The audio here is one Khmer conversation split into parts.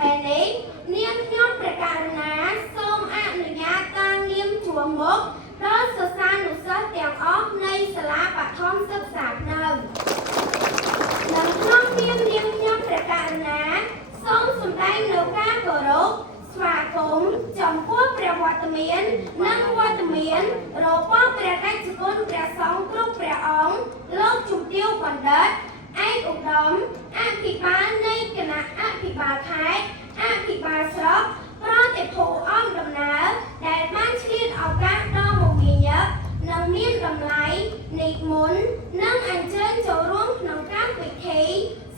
ពេលនេះនាងខ្ញុំព្រះករុណាសូមអនុញ្ញាតតាំងនាមជួរមុខដល់សិស្សានុសិស្សទាំងអស់នៃសាលាបឋមសិក្សានៅក្នុងនាមនាងខ្ញុំព្រះករុណាសូមសម្ដែងនូវការគោរពស្វាគមន៍ចំពោះព្រះវត្តមាននិងវត្តមានរបស់ព្រះតេជគុណព្រះសង្ឃគ្រប់ព្រះអង្គលោកជំទាវបណ្ឌិតឯកឧត្តមអភិបាលនៃគណៈអភិបាលខេត្តអភិបាលស្រុកប្រតិភូអង្គដំណើរដែលបានឆ្លៀតឱកាសដ៏មមាញឹកនិងមានតម្លៃនិមន្តនិងអញ្ជើញចូលរួមក្នុងកម្មវិធី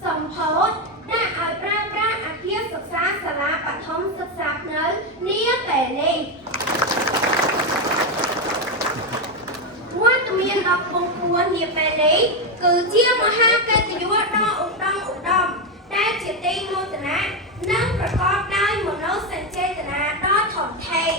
សម្ពោធដាក់ឲ្យប្រើប្រាស់អគារសិក្សាសាលាបឋមសិក្សានៅនាពេលនេះវត្តមានរបស់ពងពួននាពេលនេះគឺជាមហាកិត្តិយសដ៏ឧត្តមឧត្តមដែលជាទីមោទនៈនិងប្រកបដោយមនោសញ្ចេតនាដ៏ធំធេង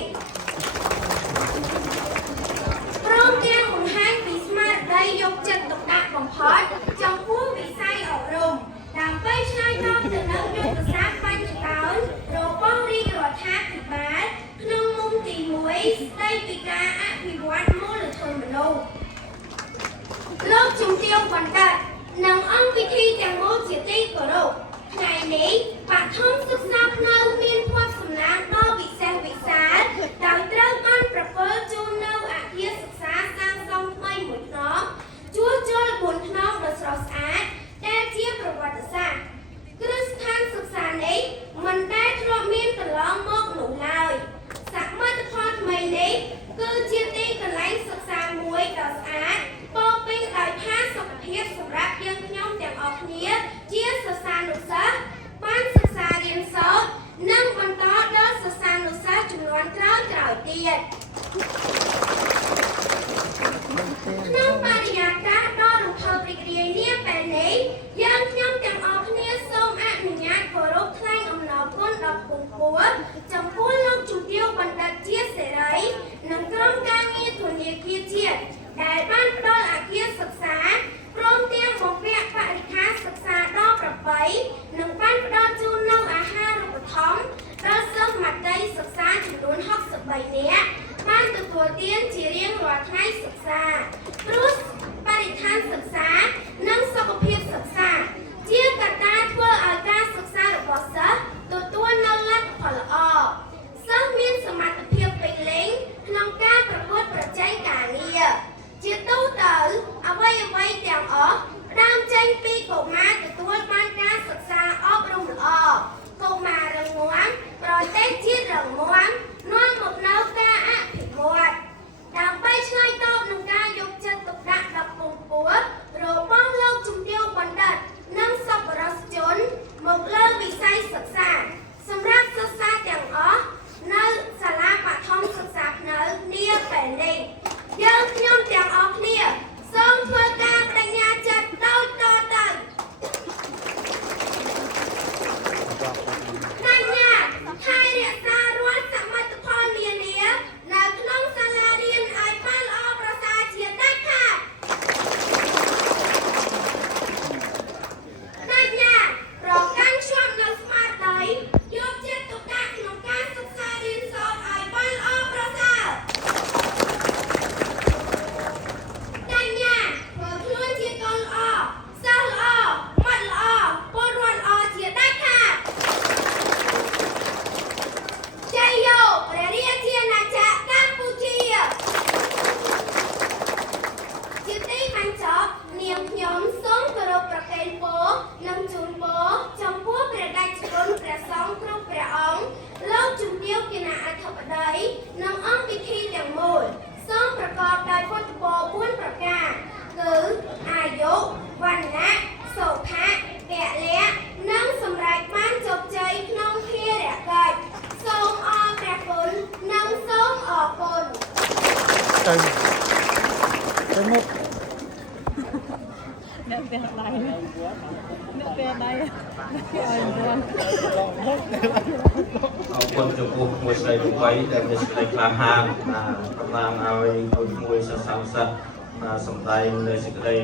ព្រមទាំងបង្ហាញពីស្មារតីយកចិត្តទុកដាក់បំផុតចំពោះវិស័យអប់រំដើម្បីឆ្លើយតបទៅនឹងយុទ្ធសាស្ត្របញ្ចកោណរបស់រាជរដ្ឋាភិបាលក្នុងមុំទី1ស្ដីពីការអភិវឌ្ឍមូលធនមនុស្សលោកជំទាវបណ្ឌិតនិងអង្គពិធីទាំងមូលជាទីគោរពថ្ងៃនេះបឋមសិក្សានៅមានភ័ព្វសំណាងដ៏វិសេសវិសាលដោយត្រូវបានប្រគល់ជូននៅអគារសិក្សាសាងសង់ថ្មីមួយខ្នងជួសជុល4ខ្នងដ៏ស្រស់ស្អាតដែលជាប្រវត្តិសាស្ត្រគ្រឹះស្ថានសិក្សានេះមិនដែលធ្លាប់មានកន្លងមកនោះឡើយសមិទ្ធផលថ្មីនេះគឺជាទីកន្លែងសិក្សាមួយដ៏ស្អាតពោរពេញដោយផាសុកភាពសម្រាប់យើងខ្ញុំទាំងអស់គ្នាជាសិស្សានុសិស្សបានសិក្សារៀនសូត្រនិងបន្តដល់សិស្សានុសិស្សជំនាន់ក្រោយទៀតក្នុងបរិយាកាសដ៏រំភើបរីករាយនាពេលនេះយើងខ្ញុំទាំងអស់គ្នាសូមអនុញ្ញាតគោរពថ្លែងអំណរគុណដល់ពងពួនចំពោះលោកជំទាវបណ្ឌិតជាសេរីនិងក្រុមការងារធនាគារជាតិដែលបានផ្ដល់អគារសិក្សាព្រមទាំងបំពាក់បរិក្ខារសិក្សាដ៏ប្រពៃនិងបានផ្ដល់ជូននូវអាហារូបត្ថម្ភដល់សិស្សមត្តេយ្យសិក្សាចំនួន63នាក់បានទទួលទានជារៀងរាល់ថ្ងៃសិក្សាព្រោះបរិស្ថានសិក្សានិងសុខភាពសិក្សាជាកត្តាធ្វើឲ្យការសិក្សារបស់សិស្សទទួលនូវលទ្ធផលល្អសិស្សមានសមត្ថភាពពេញលេញក្នុងការប្រកួតប្រជែងការងារជាទូទៅអ្វីៗទាំងអស់ផ្ដើមចេញពីកុមារទទួលបានការសិក្សាអប់រំល្អកុមាររឹងមាំប្រទេសជាតិរឹងមាំនាំមកនូវការអភិវឌ្ឍដើម្បីឆ្លើយតបនឹងការយកចិត្តទុកដាក់ដល់ពងពួនរបស់លោកជំទាវបណ្ឌិតនិងសប្បុរសជនមកលើវិស័យសិក្សាសម្រាប់សិស្សទាំងអស់នៅសាលាបឋមសិក្សានៅនាពេលនេះយើងខ្ញុំទាំងអស់គ្នាសូមធ្វើការបដិញ្ញាចិត្តដោយតទៅបញ្ញាថែរក្សារាល់សមិទ្ធផលនានានៅក្នុងសាលារៀនឲ្យបានល្អប្រសើរជាដាច់ខាតបញ្ញាប្រកាន់ខ្ជាប់នូវស្មារតីយកចិត្តទុកដាក់ក្នុងការសិក្សារៀនសូត្រឲ្យបានល្អប្រសើរបញ្ញាធ្វើខ្លួនជាកូនល្អសិស្សល្អមិត្តល្អពលរដ្ឋល្អជាដាច់ខាតជ័យយោព្រះរាជាណាចក្រកម្ពុជាជាទីបញ្ចប់នាងខ្ញុំសូមគោរពប្រគេនពរនិងជូនពរចំពោះព្រះតេជគុណព្រះសង្ឃគ្រប់ព្រះអង្គលោកជំទាវគណៈអធិបតីនិងអង្គពិធីទាំងមូលសូមប្រកបដោយពុទ្ធពរ4ប្រការគឺអាយុវណ្ណៈសុខៈពលៈនិងសម្រេចបានជោគជ័យក្នុងភារកិច្ចសូមអរព្រះគុណនិងសូមអរគុណទៅមុខអ្នកពេលដៃអ្នកពេលដៃឲ្យរួនអរគុណចំពោះមួយស្រី8ដែលមានសេចក្តីក្លាហានតំណាងឲ្យកូនមួយសិស្សសាស្ត្រសម្ដែងនៅសេចក្តី